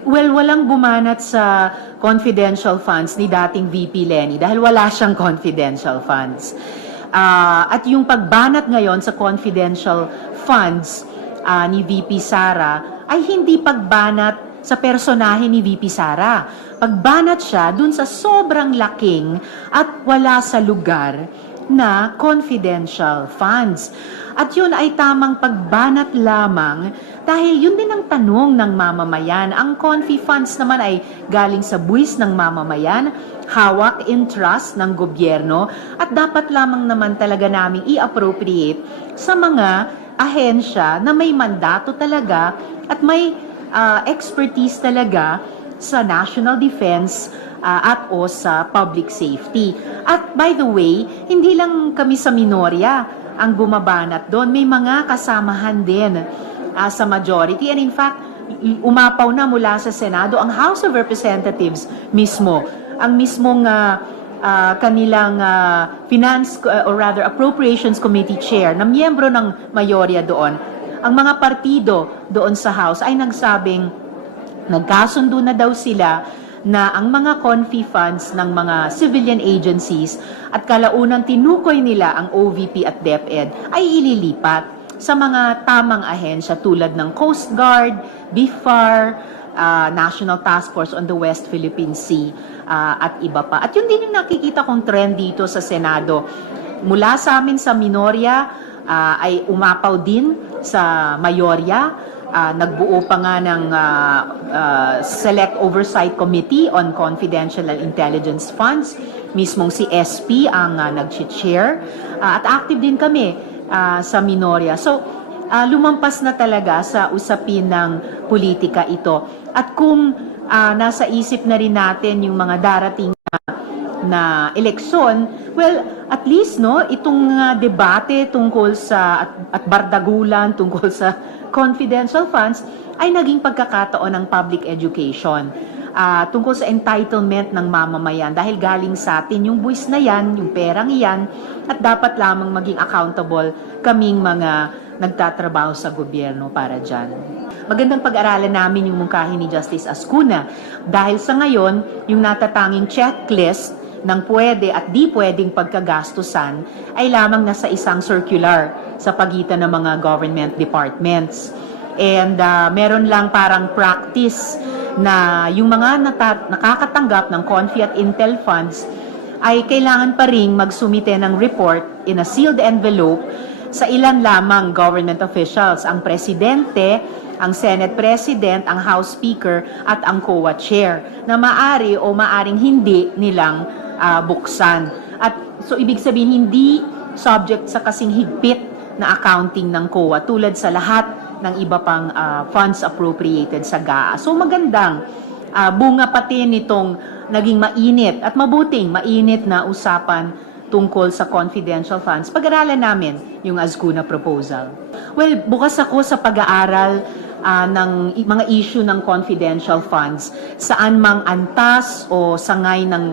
Well, walang bumanat sa confidential funds ni dating VP Lenny dahil wala siyang confidential funds. At yung pagbanat ngayon sa confidential funds ni VP Sara ay hindi pagbanat sa personahe ni VP Sara. Pagbanat siya dun sa sobrang laking at wala sa lugar na confidential funds. At yun ay tamang pagbanat lamang dahil yun din ang tanong ng mamamayan. Ang confi funds naman ay galing sa buwis ng mamamayan, hawak in trust ng gobyerno at dapat lamang naman talaga naming i-appropriate sa mga ahensya na may mandato talaga at may expertise talaga sa national defense at o sa public safety. At by the way, hindi lang kami sa minorya ang bumabanat doon. May mga kasamahan din sa majority. And in fact, umapaw na mula sa Senado ang House of Representatives mismo. Ang mismong kanilang Finance or rather Appropriations Committee Chair na miyembro ng mayorya doon. Ang mga partido doon sa House ay nagsabing nagkasundo na daw sila na ang mga confi funds ng mga civilian agencies at kalaunan tinukoy nila ang OVP at DepEd ay ililipat sa mga tamang ahensya tulad ng Coast Guard, BIFAR, National Task Force on the West Philippine Sea at iba pa. At yun din yung nakikita kong trend dito sa Senado. Mula sa amin sa minorya ay umapaw din sa mayorya. Nagbuo pa nga ng Select Oversight Committee on Confidential and Intelligence Funds. Mismong si SP ang nag-chair. At active din kami sa minorya. So, lumampas na talaga sa usapin ng politika ito. At kung nasa isip na rin natin yung mga darating na eleksyon, well, at least no, itong debate tungkol sa at bardagulan tungkol sa confidential funds ay naging pagkakataon ng public education tungkol sa entitlement ng mamamayan dahil galing sa atin yung buwis na yan, yung perang yan at dapat lamang maging accountable kaming mga nagtatrabaho sa gobyerno para dyan. Magandang pag-aralan namin yung mungkahi ni Justice Ascuna dahil sa ngayon, yung natatanging checklist ng pwede at di pwedeng pagkagastusan ay lamang nasa isang circular sa pagitan ng mga government departments. And meron lang parang practice na yung mga nakakatanggap ng Confi at Intel funds ay kailangan pa ring magsumite ng report in a sealed envelope sa ilan lamang government officials, ang presidente, ang Senate President, ang House Speaker at ang COA Chair na maari o maaring hindi nilang buksan. At so ibig sabihin hindi subject sa kasing higpit na accounting ng COA tulad sa lahat ng iba pang funds appropriated sa GAA. So magandang bunga pati nitong naging mainit at mabuting mainit na usapan tungkol sa confidential funds. Pag-aralan namin yung Ascuna proposal. Well, bukas ako sa pag-aaral ng mga issue ng confidential funds saan mang antas o sangay ng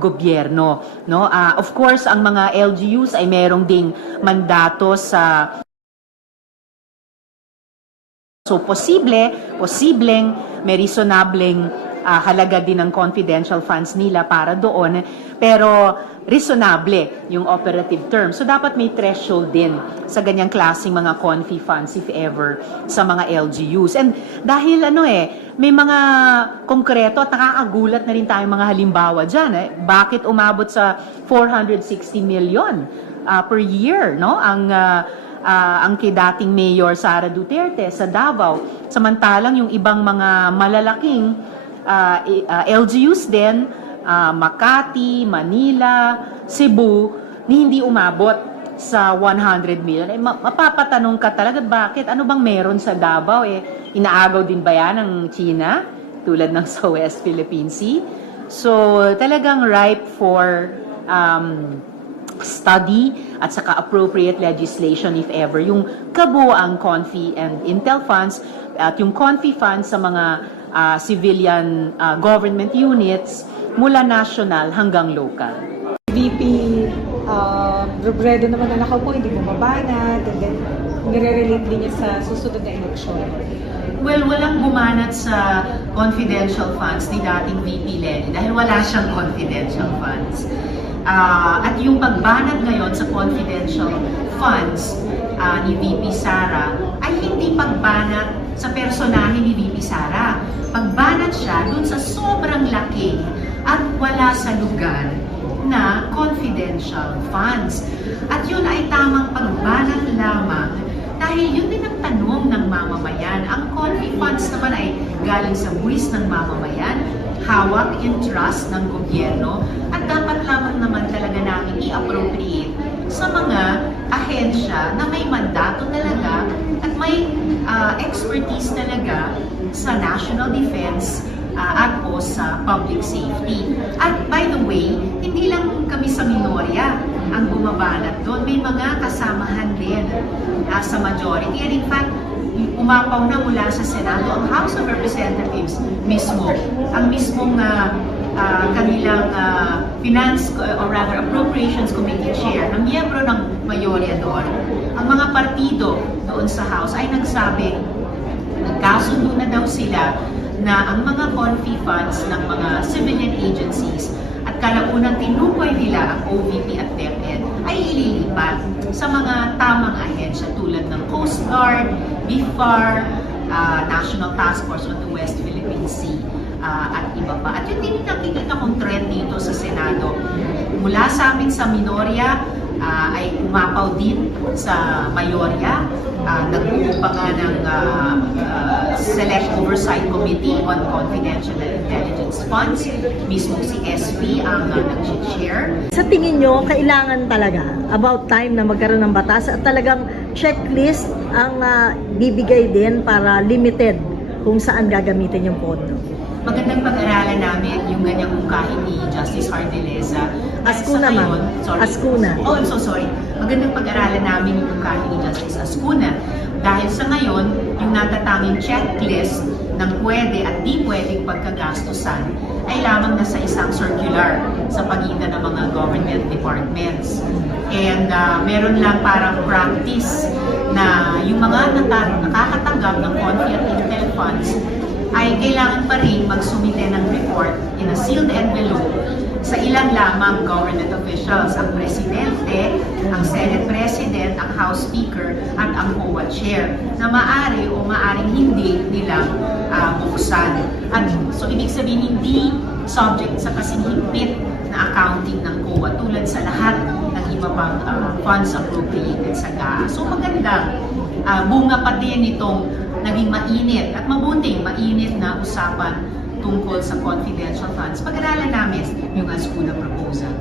gobyerno, no? Of course, ang mga LGUs ay merong ding mandato sa so posibleng may reasonableng halaga din ng confidential funds nila para doon, pero reasonable yung operative term. So dapat may threshold din sa ganyang klaseng mga confi funds if ever sa mga LGUs. And dahil may mga konkreto at nakakagulat na rin tayong mga halimbawa dyan. Bakit umabot sa 460 million per year, no? Ang kay dating Mayor Sara Duterte sa Davao. Samantalang yung ibang mga malalaking LGUs din, Makati, Manila, Cebu, hindi umabot sa 100 million. Mapapatanong ka talaga, bakit? Ano bang meron sa Davao? Inaagaw din ba yan ng China? Tulad ng sa West Philippine Sea? So, talagang ripe for study at saka appropriate legislation if ever. Yung kabuoang Confi and Intel funds at yung Confi funds sa mga civilian government units mula national hanggang local. VP Robredo naman na nakaupo, hindi bumabanat, and then nire-relate din niya sa susunod na eleksyon? Well, walang bumanat sa confidential funds ni dating VP Lenny dahil wala siyang confidential funds. At yung pagbanat ngayon sa confidential funds ni VP Sara ay hindi pagbanat sa personahe ni VP Sara. Pagbanat siya dun sa sobrang laki at wala sa lugar na confidential funds. At yun ay tamang pagbanat lamang dahil yun din ang tanong ng mamamayan. Ang confi funds naman ay galing sa buwis ng mamamayan, hawak in trust ng gobyerno, at dapat lamang naman talaga namin i-appropriate sa mga ahensya na may mandato talaga at may expertise talaga sa national defense at po sa public safety. At by the way, hindi lang kami sa minorya ang bumabanat doon. May mga kasamahan din sa majority. And in fact, umapaw na mula sa Senado ang House of Representatives mismo. Ang mismong kanilang Finance or rather Appropriations Committee Chair, na miyembro ng mayorya doon. Ang mga partido doon sa House ay nagsabi, nagkasundo na daw sila na ang mga confi funds ng mga civilian agencies at kalaunang tinukoy nila ang OVP at DepEd ay ililipat sa mga tamang ahensya tulad ng Coast Guard, BIFAR, National Task Force on the West Philippine Sea, at iba pa. At yun din nakikita kong trend dito sa Senado. Mula sa amin sa minorya, ay umapaw din sa mayorya. Nagbuo pa nga ng Select Oversight Committee on Confidential and Intelligence Funds. Mismo si SP ang nag-chair. Sa tingin nyo, kailangan talaga about time na magkaroon ng batas at talagang checklist ang bibigay din para limited kung saan gagamitin yung pondo? Magandang pag-aralan namin yung ganyang mungkahin ni Justice Ardeleza. Ascuna, ma'am. Ascuna. Oh, I'm so sorry. Magandang pag-aralan namin yung mungkahin ni Justice Ascuna. Dahil sa ngayon, yung natatanging checklist ng pwede at di pwedeng pagkagastusan ay lamang na sa isang circular sa pagitan ng mga government departments. And meron lang parang practice na yung mga nakakatanggap ng Confi at Intel funds ay kailangan pa rin magsumite ng report in a sealed envelope sa ilan lamang government officials, ang Presidente, ang Senate President, ang House Speaker, at ang COA Chair, na maaari o maaring hindi nilang buksan. At so ibig sabihin hindi subject sa kasing higpit na accounting ng COA tulad sa lahat ng iba pang funds appropriated sa GAA. So magandang bunga pa din itong naging mainit at mabuting mainit na usapan tungkol sa confidential funds. Pag-aralan namin yung Ascuna proposal.